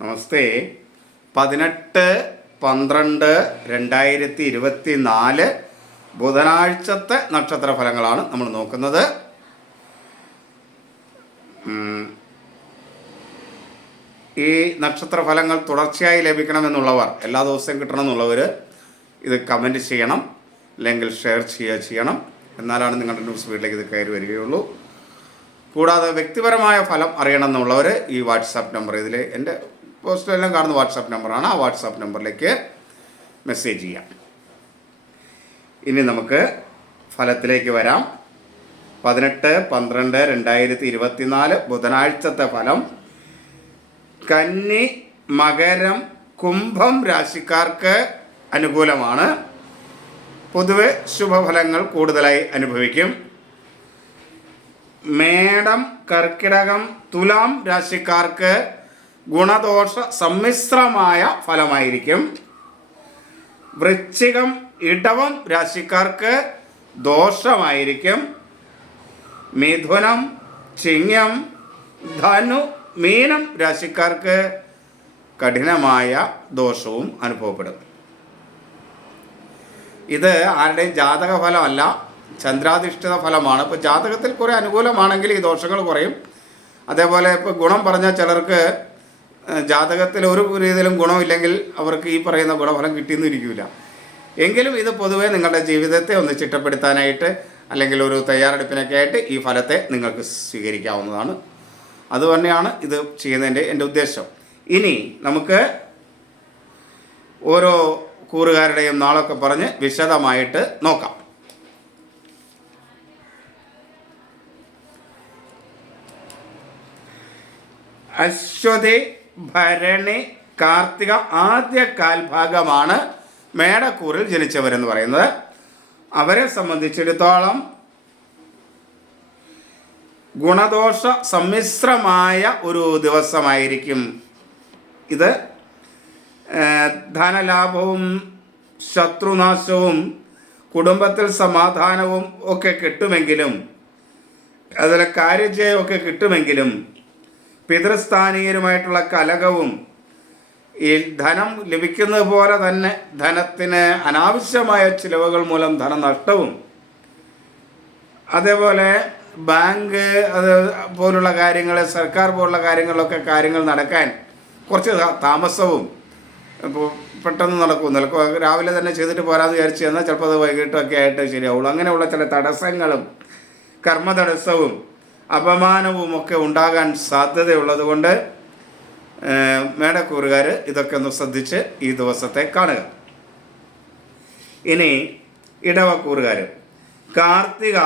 നമസ്തേ. 18/12/2024 ബുധനാഴ്ചത്തെ നക്ഷത്ര ഫലങ്ങളാണ് നമ്മൾ നോക്കുന്നത്. ഈ നക്ഷത്ര ഫലങ്ങൾ തുടർച്ചയായി ലഭിക്കണമെന്നുള്ളവർ, എല്ലാ ദിവസവും കിട്ടണമെന്നുള്ളവർ ഇത് കമൻറ്റ് ചെയ്യണം, അല്ലെങ്കിൽ ഷെയർ ചെയ്യണം. എന്നാലാണ് നിങ്ങളുടെ ന്യൂസ് ഫീഡിലേക്ക് ഇത് കയറി വരികയുള്ളൂ. കൂടാതെ വ്യക്തിപരമായ ഫലം അറിയണമെന്നുള്ളവർ ഈ വാട്സാപ്പ് നമ്പർ, ഇതിൽ എൻ്റെ പോസ്റ്റിലെല്ലാം കാണുന്ന വാട്സാപ്പ് നമ്പറാണ്, ആ വാട്സാപ്പ് നമ്പറിലേക്ക് മെസ്സേജ് ചെയ്യാം. ഇനി നമുക്ക് ഫലത്തിലേക്ക് വരാം. 18/12/2024 ബുധനാഴ്ചത്തെ ഫലം. കന്നി, മകരം, കുംഭം രാശിക്കാർക്ക് അനുകൂലമാണ്. പൊതുവെ ശുഭഫലങ്ങൾ കൂടുതലായി അനുഭവിക്കും. മേടം, കർക്കിടകം, തുലാം രാശിക്കാർക്ക് ഗുണദോഷ സമ്മിശ്രമായ ഫലമായിരിക്കും. വൃശ്ചികം, ഇടവം രാശിക്കാർക്ക് ദോഷമായിരിക്കും. മിഥുനം, ചിങ്ങം, ധനു, മീനം രാശിക്കാർക്ക് കഠിനമായ ദോഷവും അനുഭവപ്പെടും. ഇത് ആരുടെയും ജാതക ഫലമല്ല, ചന്ദ്രാധിഷ്ഠിത ഫലമാണ്. ഇപ്പോൾ ജാതകത്തിൽ കുറേ അനുകൂലമാണെങ്കിൽ ഈ ദോഷങ്ങൾ കുറയും. അതേപോലെ ഇപ്പോൾ ഗുണം പറഞ്ഞാൽ ചിലർക്ക് ജാതകത്തിൽ ഒരു രീതിയിലും ഗുണമില്ലെങ്കിൽ അവർക്ക് ഈ പറയുന്ന ഗുണഫലം കിട്ടിയെന്നിരിക്കില്ല. എങ്കിലും ഇത് പൊതുവെ നിങ്ങളുടെ ജീവിതത്തെ ഒന്ന് ചിട്ടപ്പെടുത്താനായിട്ട് അല്ലെങ്കിൽ ഒരു തയ്യാറെടുപ്പിനൊക്കെ ആയിട്ട് ഈ ഫലത്തെ നിങ്ങൾക്ക് സ്വീകരിക്കാവുന്നതാണ്. അതുതന്നെയാണ് ഇത് ചെയ്യുന്നതിൻ്റെ എൻ്റെ ഉദ്ദേശം. ഇനി നമുക്ക് ഓരോ കൂറുകാരുടെയും നാളൊക്കെ പറഞ്ഞ് വിശദമായിട്ട് നോക്കാം. അശ്വതി, ഭരണി, കാർത്തിക ആദ്യ കാൽഭാഗമാണ് മേടക്കൂറിൽ ജനിച്ചവരെന്ന് പറയുന്നത്. അവരെ സംബന്ധിച്ചിടത്തോളം ഗുണദോഷ സമ്മിശ്രമായ ഒരു ദിവസമായിരിക്കും ഇത്. ധനലാഭവും ശത്രുനാശവും കുടുംബത്തിൽ സമാധാനവും ഒക്കെ കിട്ടുമെങ്കിലും, അതിൽ കാര്യജയമൊക്കെ കിട്ടുമെങ്കിലും, പിതൃസ്ഥാനീയരുമായിട്ടുള്ള കലഹവും ഈ ധനം ലഭിക്കുന്നത് പോലെ തന്നെ ധനത്തിന് അനാവശ്യമായ ചിലവുകൾ മൂലം ധനനഷ്ടവും, അതേപോലെ ബാങ്ക് അത് പോലുള്ള കാര്യങ്ങൾ, സർക്കാർ പോലുള്ള കാര്യങ്ങൾ നടക്കാൻ കുറച്ച് താമസവും, ഇപ്പോൾ പെട്ടെന്ന് നടക്കുന്നില്ല, രാവിലെ തന്നെ ചെയ്തിട്ട് പോരാന്ന് വിചാരിച്ച് എന്നാൽ ചിലപ്പോൾ അത് വൈകിട്ടൊക്കെ ആയിട്ട് ശരിയാവുള്ളൂ. അങ്ങനെയുള്ള ചില തടസ്സങ്ങളും കർമ്മതടസ്സവും അപമാനവും ഒക്കെ ഉണ്ടാകാൻ സാധ്യതയുള്ളത് കൊണ്ട് മേടക്കൂറുകാർ ഇതൊക്കെ ഒന്ന് ശ്രദ്ധിച്ച് ഈ ദിവസത്തെ കാണുക. ഇനി ഇടവക്കൂറുകാർ. കാർത്തിക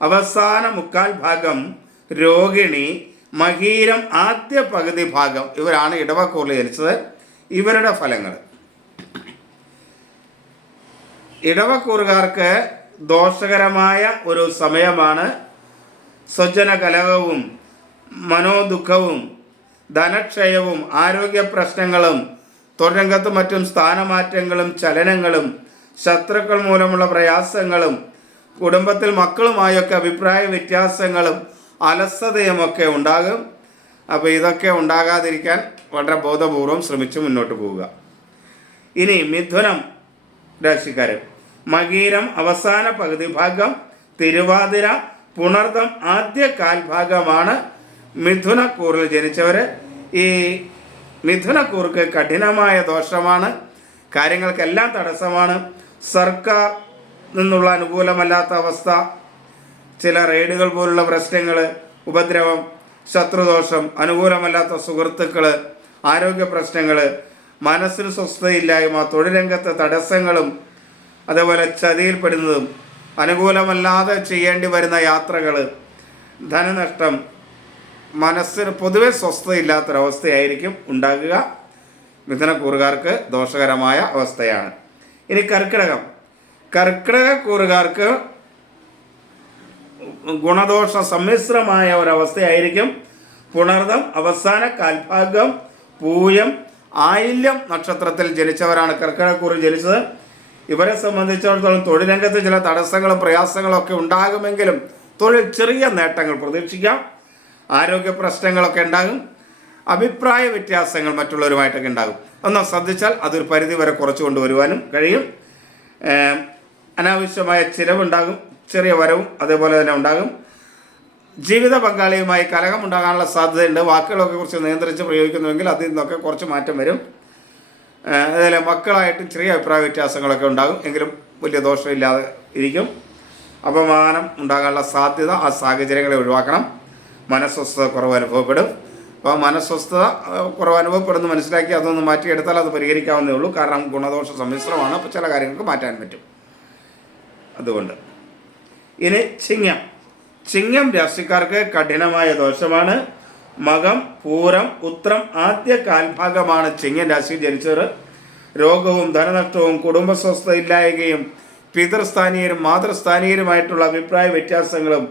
അവസാന മുക്കാൽ ഭാഗം, രോഹിണി, മകീരം ആദ്യ പകുതി ഭാഗം, ഇവരാണ് ഇടവക്കൂറിൽ ജനിച്ചത്. ഇവരുടെ ഫലങ്ങൾ. ഇടവക്കൂറുകാർക്ക് ദോഷകരമായ ഒരു സമയമാണ്. സ്വജന കലഹവും മനോദുഃഖവും ധനക്ഷയവും ആരോഗ്യ പ്രശ്നങ്ങളും തൊഴിൽരംഗത്ത് മറ്റും സ്ഥാനമാറ്റങ്ങളും ചലനങ്ങളും ശത്രുക്കൾ മൂലമുള്ള പ്രയാസങ്ങളും കുടുംബത്തിൽ മക്കളുമായൊക്കെ അഭിപ്രായ വ്യത്യാസങ്ങളും അലസതയുമൊക്കെ ഉണ്ടാകും. അപ്പോൾ ഇതൊക്കെ ഉണ്ടാകാതിരിക്കാൻ വളരെ ബോധപൂർവം ശ്രമിച്ച് മുന്നോട്ട് പോവുക. ഇനി മിഥുനം രാശിക്കാർ. മകീരം അവസാന പകുതി ഭാഗം, തിരുവാതിര, പുണർദം ആദ്യ കാൽഭാഗമാണ് മിഥുനക്കൂറിൽ ജനിച്ചവർ. ഈ മിഥുനക്കൂർക്ക് കഠിനമായ ദോഷമാണ്. കാര്യങ്ങൾക്കെല്ലാം തടസ്സമാണ്. സർക്കാർ നിന്നുള്ള അനുകൂലമല്ലാത്ത അവസ്ഥ, ചില റെയ്ഡുകൾ പോലുള്ള പ്രശ്നങ്ങൾ, ഉപദ്രവം, ശത്രുദോഷം, അനുകൂലമല്ലാത്ത സുഹൃത്തുക്കൾ, ആരോഗ്യ പ്രശ്നങ്ങൾ, മനസ്സിന് സ്വസ്ഥതയില്ലായ്മ, തൊഴിൽരംഗത്തെ തടസ്സങ്ങളും അതേപോലെ ചതിയിൽപ്പെടുന്നതും, അനുകൂലമല്ലാതെ ചെയ്യേണ്ടി വരുന്ന യാത്രകൾ, ധനനഷ്ടം, മനസ്സിന് പൊതുവെ സ്വസ്ഥതയില്ലാത്തൊരവസ്ഥയായിരിക്കും ഉണ്ടാകുക. മിഥുനക്കൂറുകാർക്ക് ദോഷകരമായ അവസ്ഥയാണ്. ഇനി കർക്കിടകക്കൂറുകാർക്ക് ഗുണദോഷ സമ്മിശ്രമായ ഒരവസ്ഥയായിരിക്കും. പുണർദം അവസാന കാൽഭാഗം, പൂയം, ആയില്യം നക്ഷത്രത്തിൽ ജനിച്ചവരാണ് കർക്കിടകക്കൂറിൽ ജനിച്ചത്. ഇവരെ സംബന്ധിച്ചിടത്തോളം തൊഴിൽരംഗത്ത് ചില തടസ്സങ്ങളും പ്രയാസങ്ങളും ഒക്കെ ഉണ്ടാകുമെങ്കിലും തൊഴിൽ ചെറിയ നേട്ടങ്ങൾ പ്രതീക്ഷിക്കാം. ആരോഗ്യ പ്രശ്നങ്ങളൊക്കെ ഉണ്ടാകും. അഭിപ്രായ വ്യത്യാസങ്ങൾ മറ്റുള്ളവരുമായിട്ടൊക്കെ ഉണ്ടാകും. ഒന്ന് ശ്രദ്ധിച്ചാൽ അതൊരു പരിധി വരെ കുറച്ചു കൊണ്ടുവരുവാനും കഴിയും. അനാവശ്യമായ ചിലവുണ്ടാകും, ചെറിയ വരവും അതേപോലെ തന്നെ ഉണ്ടാകും. ജീവിത പങ്കാളിയുമായി കലഹമുണ്ടാകാനുള്ള സാധ്യതയുണ്ട്. വാക്കുകളൊക്കെ കുറിച്ച് നിയന്ത്രിച്ച് പ്രയോഗിക്കുന്നുവെങ്കിൽ അതിൽ നിന്നൊക്കെ കുറച്ച് മാറ്റം വരും. അതുപോലെ മക്കളായിട്ടും ചെറിയ അഭിപ്രായ വ്യത്യാസങ്ങളൊക്കെ ഉണ്ടാകും, എങ്കിലും വലിയ ദോഷമില്ലാതെ ഇരിക്കും. അപമാനം ഉണ്ടാകാനുള്ള സാധ്യത, ആ സാഹചര്യങ്ങളെ ഒഴിവാക്കണം. മനസ്വസ്ഥത കുറവ് അനുഭവപ്പെടും. അപ്പോൾ മനസ്വസ്ഥത കുറവ് അനുഭവപ്പെടുന്നു മനസ്സിലാക്കി അതൊന്ന് മാറ്റിയെടുത്താൽ അത് പരിഹരിക്കാവുന്നേ ഉള്ളൂ. കാരണം ഗുണദോഷ സമ്മിശ്രമാണ്. അപ്പോൾ ചില കാര്യങ്ങൾക്ക് മാറ്റാൻ പറ്റും. അതുകൊണ്ട് ഇനി ചിങ്ങം രാശിക്കാർക്ക് കഠിനമായ ദോഷമാണ്. മകം, പൂരം, ഉത്രം ആദ്യ കാൽഭാഗമാണ് ചിങ്ങം രാശിയിൽ ജനിച്ചവർ. രോഗവും ധനനഷ്ടവും കുടുംബസ്വസ്ഥ ഇല്ലായ്കയും പിതൃസ്ഥാനീയരും മാതൃസ്ഥാനീയരുമായിട്ടുള്ള അഭിപ്രായ വ്യത്യാസങ്ങളും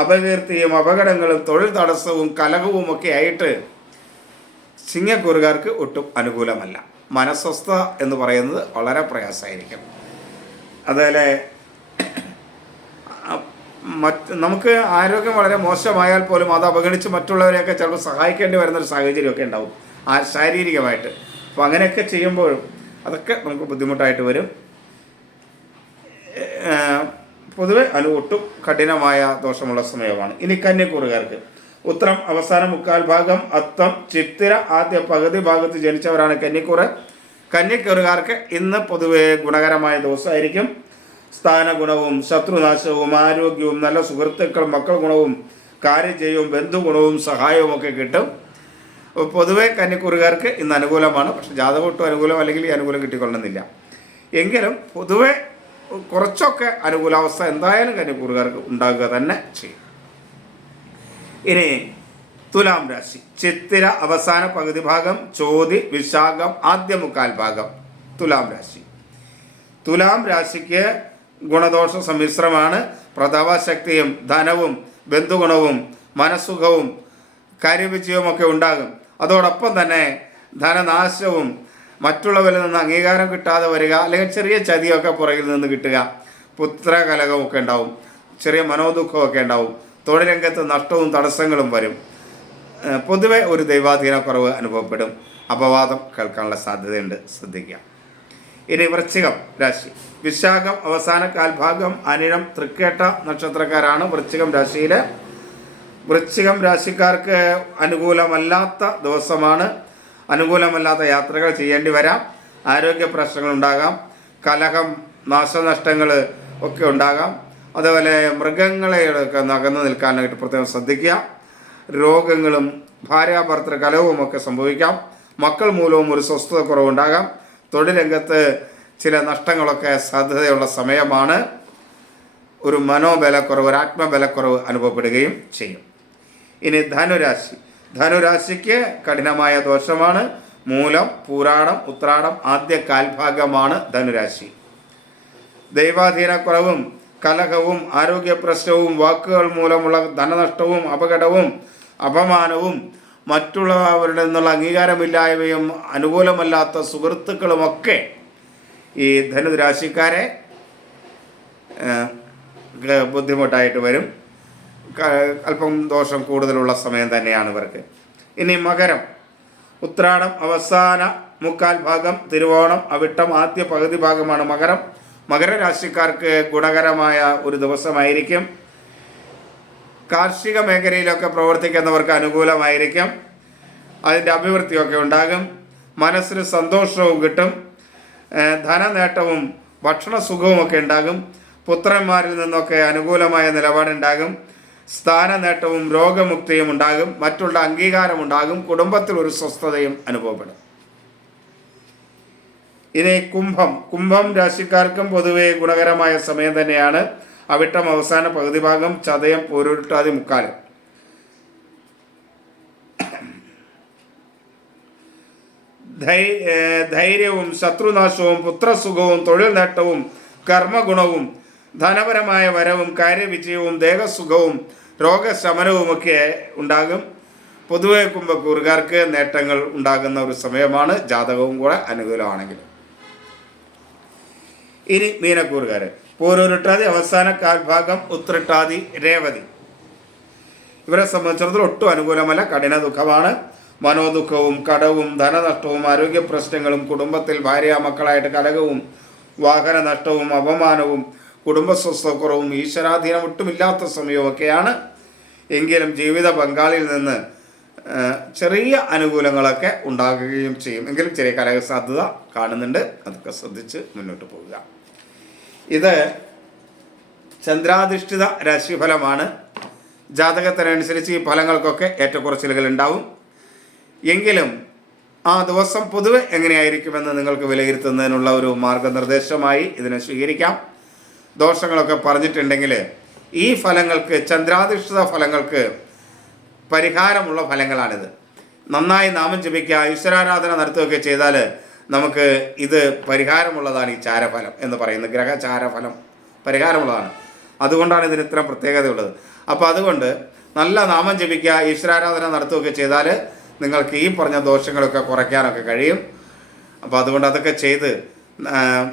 അപകീർത്തിയും അപകടങ്ങളും തൊഴിൽ തടസ്സവും കലഹവും ഒക്കെ ആയിട്ട് ചിങ്ങക്കൂറുകാർക്ക് ഒട്ടും അനുകൂലമല്ല. മനസ്വസ്ഥ എന്ന് പറയുന്നത് വളരെ പ്രയാസമായിരിക്കും. അതുപോലെ നമുക്ക് ആരോഗ്യം വളരെ മോശമായാൽ പോലും അത് അവഗണിച്ച് മറ്റുള്ളവരെയൊക്കെ ചിലപ്പോൾ സഹായിക്കേണ്ടി വരുന്നൊരു സാഹചര്യമൊക്കെ ഉണ്ടാവും ശാരീരികമായിട്ട്. അപ്പോൾ അങ്ങനെയൊക്കെ ചെയ്യുമ്പോഴും അതൊക്കെ നമുക്ക് ബുദ്ധിമുട്ടായിട്ട് വരും. പൊതുവെ ഒട്ടും കഠിനമായ ദോഷമുള്ള സമയമാണ്. ഇനി കന്യക്കൂറുകാർക്ക് ഉത്രം അവസാന മുക്കാൽ ഭാഗം, അത്തം, ചിത്തിര ആദ്യ പകുതി ഭാഗത്ത് ജനിച്ചവരാണ് കന്യക്കൂറ്. കന്യക്കൂറുകാർക്ക് ഇന്ന് പൊതുവെ ഗുണകരമായ ദിവസമായിരിക്കും. സ്ഥാനഗുണവും ശത്രുനാശവും ആരോഗ്യവും നല്ല സുഹൃത്തുക്കളും മക്കൾ ഗുണവും കാര്യജയവും ബന്ധുഗുണവും സഹായവും ഒക്കെ കിട്ടും. പൊതുവെ കന്യക്കൂറുകാർക്ക് ഇന്ന് അനുകൂലമാണ്. പക്ഷെ ജാതകം ഒട്ടും അനുകൂലം അല്ലെങ്കിൽ ഈ അനുകൂലം കിട്ടിക്കൊള്ളുന്നില്ല. എങ്കിലും പൊതുവെ കുറച്ചൊക്കെ അനുകൂലാവസ്ഥ എന്തായാലും കന്യക്കൂറുകാർക്ക് ഉണ്ടാകുക തന്നെ ചെയ്യും. ഇനി തുലാം രാശി ചിത്തിര അവസാന പകുതി ഭാഗം, ചോതി, വിശാഖം ആദ്യ മുക്കാൽ ഭാഗം തുലാം രാശി. തുലാം രാശിക്ക് ഗുണദോഷ സമ്മിശ്രമാണ്. പ്രതാപശക്തിയും ധനവും ബന്ധുഗുണവും മനസ്സുഖവും കാര്യവിജയവും ഒക്കെ ഉണ്ടാകും. അതോടൊപ്പം തന്നെ ധനനാശവും മറ്റുള്ളവരിൽ നിന്ന് അംഗീകാരം കിട്ടാതെ വരിക, അല്ലെങ്കിൽ ചെറിയ ചതിയൊക്കെ പുറകിൽ നിന്ന് കിട്ടുക, പുത്രകലഹമൊക്കെ ഉണ്ടാവും, ചെറിയ മനോദുഃഖമൊക്കെ ഉണ്ടാവും, തൊഴിൽ രംഗത്ത് നഷ്ടവും തടസ്സങ്ങളും വരും. പൊതുവെ ഒരു ദൈവാധീനക്കുറവ് അനുഭവപ്പെടും. അപവാദം കേൾക്കാനുള്ള സാധ്യതയുണ്ട്, ശ്രദ്ധിക്കുക. ഇനി വൃശ്ചികം രാശി വിശാഖം അവസാന കാൽഭാഗം, അനിഴം, തൃക്കേട്ട നക്ഷത്രക്കാരാണ് വൃശ്ചികം രാശിയിൽ. വൃശ്ചികം രാശിക്കാർക്ക് അനുകൂലമല്ലാത്ത ദിവസമാണ്. അനുകൂലമല്ലാത്ത യാത്രകൾ ചെയ്യേണ്ടി വരാം. ആരോഗ്യ പ്രശ്നങ്ങളുണ്ടാകാം, കലഹം, നാശനഷ്ടങ്ങൾ ഒക്കെ ഉണ്ടാകാം. അതുപോലെ മൃഗങ്ങളെയൊക്കെ അകന്നു നിൽക്കാനായിട്ട് പ്രത്യേകം ശ്രദ്ധിക്കുക. രോഗങ്ങളും ഭാര്യാഭർത്തൃ കലഹവും ഒക്കെ സംഭവിക്കാം. മക്കൾ മൂലവും ഒരു സ്വസ്ഥത കുറവുണ്ടാകാം. തൊഴിൽ രംഗത്ത് ചില നഷ്ടങ്ങളൊക്കെ സാധ്യതയുള്ള സമയമാണ്. ഒരു മനോബലക്കുറവ്, ഒരു ആത്മബലക്കുറവ് അനുഭവപ്പെടുകയും ചെയ്യും. ഇനി ധനുരാശിക്ക് കഠിനമായ ദോഷമാണ്. മൂലം, പൂരാടം, ഉത്രാടം ആദ്യ കാൽഭാഗമാണ് ധനുരാശി. ദൈവാധീനക്കുറവും കലഹവും ആരോഗ്യ പ്രശ്നവും വാക്കുകൾ മൂലമുള്ള ധനനഷ്ടവും അപകടവും അപമാനവും മറ്റുള്ളവരുടെ നിന്നുള്ള അംഗീകാരമില്ലായ്മയും അനുകൂലമല്ലാത്ത സുഹൃത്തുക്കളുമൊക്കെ ഈ ധനുരാശിക്കാരെ ബുദ്ധിമുട്ടായിട്ട് വരും. അല്പം ദോഷം കൂടുതലുള്ള സമയം തന്നെയാണ് ഇവർക്ക്. ഇനി മകരം ഉത്രാടം അവസാന മുക്കാൽ ഭാഗം, തിരുവോണം, അവിട്ടം ആദ്യ പകുതി ഭാഗമാണ് മകരം. മകരരാശിക്കാർക്ക് ഗുണകരമായ ഒരു ദിവസമായിരിക്കും. കാർഷിക മേഖലയിലൊക്കെ പ്രവർത്തിക്കുന്നവർക്ക് അനുകൂലമായിരിക്കും. അതിൻ്റെ അഭിവൃദ്ധിയൊക്കെ ഉണ്ടാകും. മനസ്സിന് സന്തോഷവും കിട്ടും. ധനനേട്ടവും ഭക്ഷണസുഖവും ഒക്കെ ഉണ്ടാകും. പുത്രന്മാരിൽ നിന്നൊക്കെ അനുകൂലമായ നിലപാടുണ്ടാകും. സ്ഥാനനേട്ടവും രോഗമുക്തിയും ഉണ്ടാകും. മറ്റുള്ള അംഗീകാരമുണ്ടാകും. കുടുംബത്തിൽ ഒരു സ്വസ്ഥതയും അനുഭവപ്പെടും. ഇനി കുംഭം രാശിക്കാർക്കും പൊതുവെ ഗുണകരമായ സമയം തന്നെയാണ്. അവിട്ടം അവസാന പകുതി ഭാഗം, ചതയം, പൂരുരുട്ടാതി മുക്കാലും. ധൈര്യവും ശത്രുനാശവും പുത്രസുഖവും തൊഴിൽ നേട്ടവും കർമ്മഗുണവും ധനപരമായ വരവും കാര്യവിജയവും ദേഹസുഖവും രോഗശമനവുമൊക്കെ ഉണ്ടാകും. പൊതുവെ കുംഭക്കൂറുകാർക്ക് നേട്ടങ്ങൾ ഉണ്ടാകുന്ന ഒരു സമയമാണ്, ജാതകവും കൂടെ അനുകൂലമാണെങ്കിൽ. ഇനി മീനക്കൂറുകാർ പൂരുരുട്ടാതി അവസാന കാൽഭാഗം, ഉത്രട്ടാതി, രേവതി ഇവരെ സംബന്ധിച്ചിടത്തോളം ഒട്ടും അനുകൂലമല്ല, കഠിന ദുഃഖമാണ്. മനോദുഃഖവും കടവും ധനനഷ്ടവും ആരോഗ്യ പ്രശ്നങ്ങളും കുടുംബത്തിൽ ഭാര്യ മക്കളായിട്ട് കലഹവും വാഹന നഷ്ടവും അപമാനവും കുടുംബസ്വസ്ഥക്കുറവും ഈശ്വരാധീനം ഒട്ടുമില്ലാത്ത സമയമൊക്കെയാണ്. എങ്കിലും ജീവിത പങ്കാളിയിൽ നിന്ന് ചെറിയ അനുകൂലങ്ങളൊക്കെ ഉണ്ടാകുകയും ചെയ്യും. എങ്കിലും ചെറിയ കലഹ സാധ്യത കാണുന്നുണ്ട്. അതൊക്കെ ശ്രദ്ധിച്ച് മുന്നോട്ട് പോവുക. ഇത് ചന്ദ്രാധിഷ്ഠിത രാശിഫലമാണ്. ജാതകത്തിനനുസരിച്ച് ഈ ഫലങ്ങൾക്കൊക്കെ ഏറ്റക്കുറച്ചിലുകൾ ഉണ്ടാവും. എങ്കിലും ആ ദിവസം പൊതുവെ എങ്ങനെയായിരിക്കുമെന്ന് നിങ്ങൾക്ക് വിലയിരുത്തുന്നതിനുള്ള ഒരു മാർഗനിർദ്ദേശമായി ഇതിനെ സ്വീകരിക്കാം. ദോഷങ്ങളൊക്കെ പറഞ്ഞിട്ടുണ്ടെങ്കിൽ ഈ ഫലങ്ങൾക്ക്, ചന്ദ്രാധിഷ്ഠിത ഫലങ്ങൾക്ക് പരിഹാരമുള്ള ഫലങ്ങളാണിത്. നന്നായി നാമം ജപിക്കുക, ഈശ്വരാരാധന നടത്തുകയൊക്കെ ചെയ്താൽ നമുക്ക് ഇത് പരിഹാരമുള്ളതാണ്. ഈ ചാരഫലം എന്ന് പറയുന്നത് ഗ്രഹചാരഫലം പരിഹാരമുള്ളതാണ്. അതുകൊണ്ടാണ് ഇതിന് ഇത്ര പ്രത്യേകതയുള്ളത്. അപ്പോൾ അതുകൊണ്ട് നല്ല നാമം ജപിക്കുക, ഈശ്വരാരാധന നടത്തുകയൊക്കെ ചെയ്താൽ നിങ്ങൾക്ക് ഈ പറഞ്ഞ ദോഷങ്ങളൊക്കെ കുറയ്ക്കാനൊക്കെ കഴിയും. അപ്പോൾ അതുകൊണ്ട് അതൊക്കെ ചെയ്ത്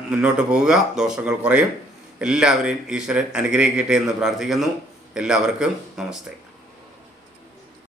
മുന്നോട്ട് പോവുക, ദോഷങ്ങൾ കുറയും. എല്ലാവരെയും ഈശ്വരൻ അനുഗ്രഹിക്കട്ടെ എന്ന് പ്രാർത്ഥിക്കുന്നു. എല്ലാവർക്കും നമസ്തേ.